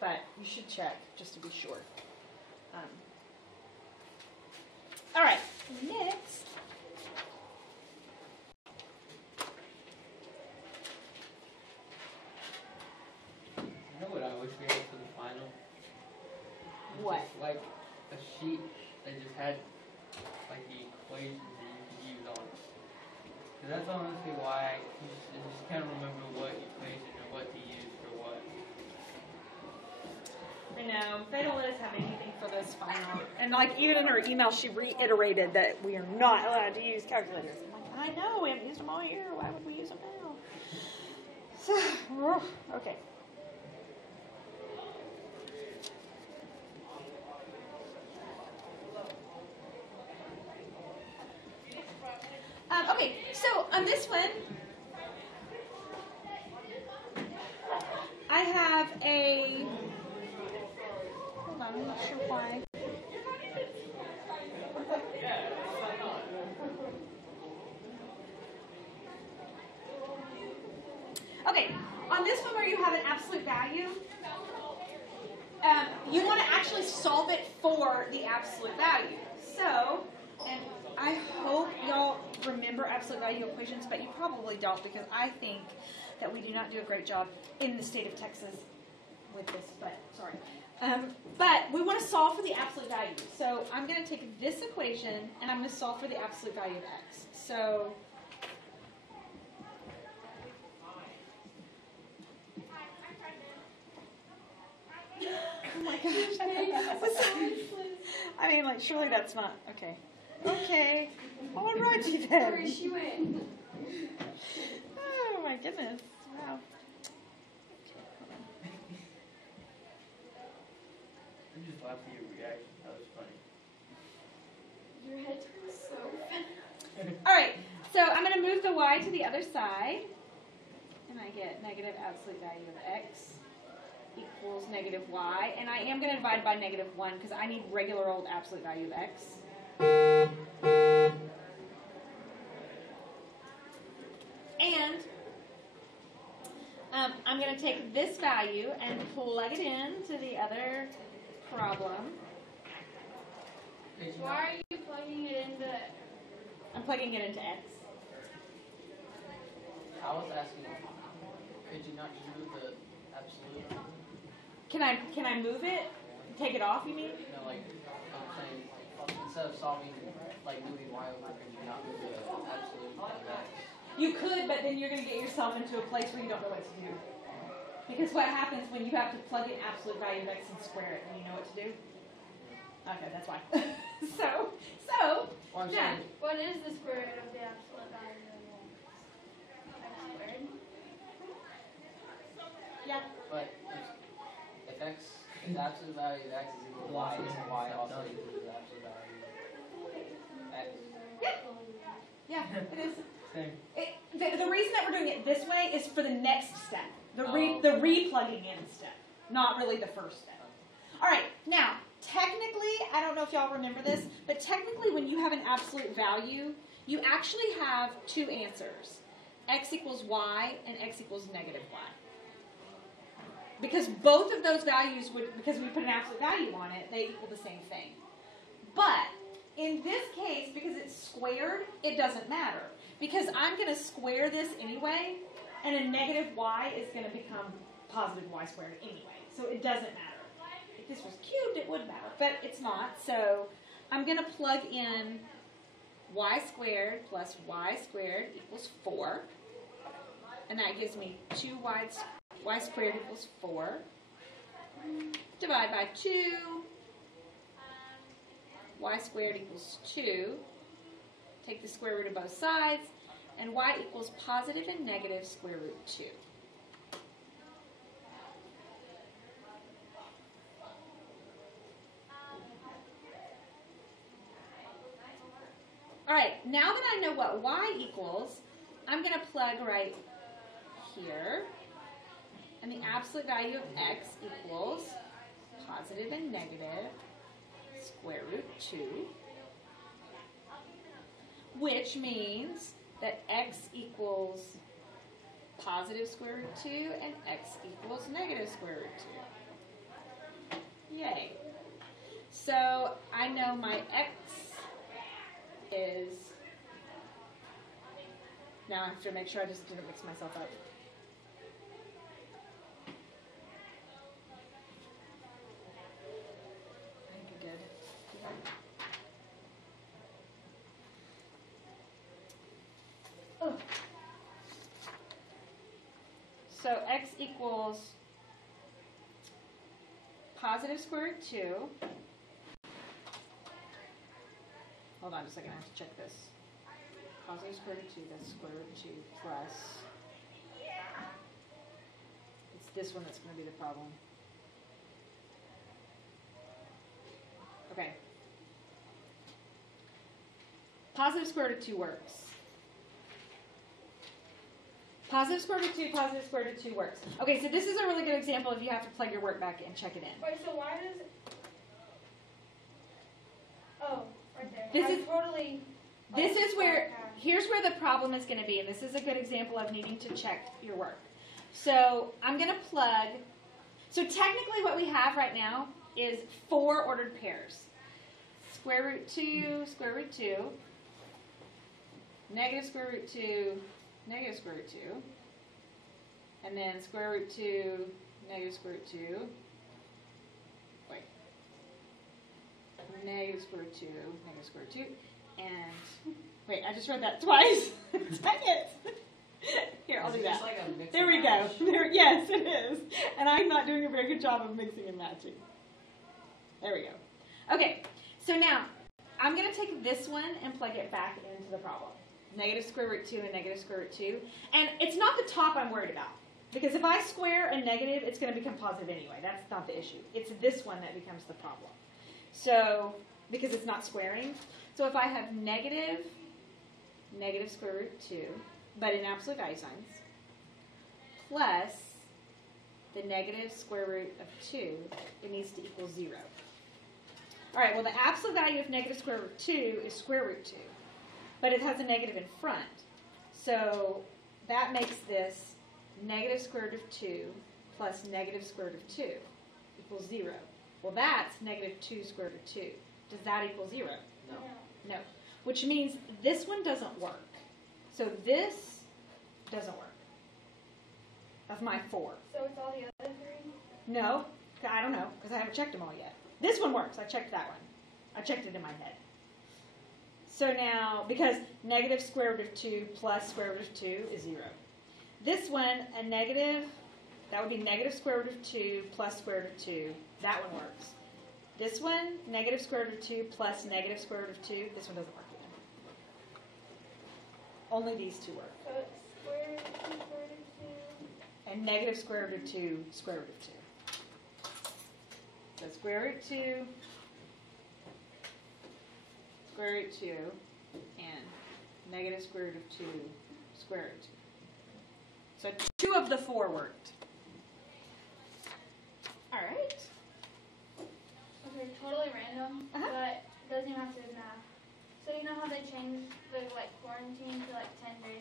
but you should check just to be sure. All right, next. You know what I wish we had for the final? What? Just like a sheet that just had like the equations that you could use on it. Because that's honestly why I just can't remember what equation or what to use for what. I know, they don't let us have anything for this final. And like even in her email, she reiterated that we are not allowed to use calculators. I'm like, I know, we haven't used them all year. Why would we use them now? So, okay. Okay, so on this one, I have a, hold on, I'm not sure why. Okay, on this one where you have an absolute value, you want to actually solve it for the absolute value. So, and I hope y'all remember absolute value equations, but you probably don't because I think that we do not do a great job in the state of Texas with this, but sorry. But we want to solve for the absolute value. So I'm going to take this equation and I'm going to solve for the absolute value of x. So oh my gosh. I mean, like, surely that's not, okay. Okay. All righty then. Sorry, she went. Oh my goodness. Wow. I'm just laughing at your reaction. That was funny. Your head turns so fast. All right. So I'm going to move the y to the other side. And I get negative absolute value of x equals negative y. And I am going to divide by negative 1 because I need regular old absolute value of x. And I'm going to take this value and plug it into the other problem. Why are you plugging it into? I'm plugging it into x. I was asking, could you not just move the absolute? Can I move it? Take it off, you mean? No, like, I'm saying, instead of solving, like, moving y over, could you not move the absolute of x? You could, but then you're going to get yourself into a place where you don't know what to do. Because what happens when you have to plug in absolute value of x and square it, and you know what to do? Okay, that's why. so, Well, I'm yeah. saying, What is the square root of the absolute value of x squared? Yeah. but if x, if the absolute value of x is equal to y, then y also equals the absolute value of x. Yeah, it is. Same. The reason that we're doing it this way is for the next step, the Oh. re-plugging in step, not really the first step. All right, now, technically, I don't know if y'all remember this, but technically when you have an absolute value, you actually have two answers, x equals y and x equals negative y. Because both of those values would, because we put an absolute value on it, they equal the same thing. But in this case, because it's squared, it doesn't matter. Because I'm going to square this anyway, and a negative y is going to become positive y squared anyway. So it doesn't matter. If this was cubed, it would matter, but it's not. So I'm going to plug in y squared plus y squared equals 4. And that gives me 2y squared equals 4. Divide by 2. Y squared equals 2. Take the square root of both sides. And y equals positive and negative square root 2. All right, now that I know what y equals, I'm going to plug right here. And the absolute value of x equals positive and negative square root 2. Which means that x equals positive square root 2 and x equals negative square root So I know my x is, now I have to make sure I just didn't mix myself up. I think I did. Oh. So x equals positive square root 2. Hold on just a second, I have to check this. Positive square root of 2, that's square root of 2 plus. It's this one that's going to be the problem. Okay. Positive square root of 2 works. Positive square root of 2, positive square root of 2 works. Okay, so this is a really good example if you have to plug your work back and check it in. Wait, so why does it... Oh, right there. This is where, here's where the problem is going to be, and this is a good example of needing to check your work. So I'm going to plug, so technically what we have right now is 4 ordered pairs. Square root 2, square root 2, negative square root 2, negative square root 2, and then square root 2, negative square root 2, wait, negative square root 2, negative square root 2, and, wait, I just read that twice. Dang it. Here, I'll do that. Like a mix There and we go. match? Yes, it is. And I'm not doing a very good job of mixing and matching. There we go. Okay, so now, I'm going to take this one and plug it back into the problem. Negative square root 2 and negative square root 2. And it's not the top I'm worried about. Because if I square a negative, it's going to become positive anyway. That's not the issue. It's this one that becomes the problem. So, because it's not squaring. So if I have negative square root 2, but in absolute value signs, plus the negative square root of 2, it needs to equal 0. All right, well, the absolute value of negative square root 2 is square root 2, but it has a negative in front. So that makes this negative square root of 2 plus negative square root of 2 equals 0. Well, that's negative 2 square root of 2. Does that equal 0? No. No. Which means this one doesn't work. So this doesn't work. Of my 4. So it's all the other 3? No, I don't know, because I haven't checked them all yet. This one works. I checked that one. I checked it in my head. So now, because negative square root of 2 plus square root of 2 is 0. This one, a negative, that would be negative square root of 2 plus square root of 2. That one works. This one, negative square root of 2 plus negative square root of 2. This one doesn't work either. Only these two work. So it's square root of 2, square root of 2. And negative square root of 2, square root of 2. So square root 2, square root 2, and negative square root of 2, square root 2. So 2 of the 4 worked. All right. Okay, totally random, Uh-huh. but it doesn't even have to do with math. So you know how they changed the quarantine to 10 days?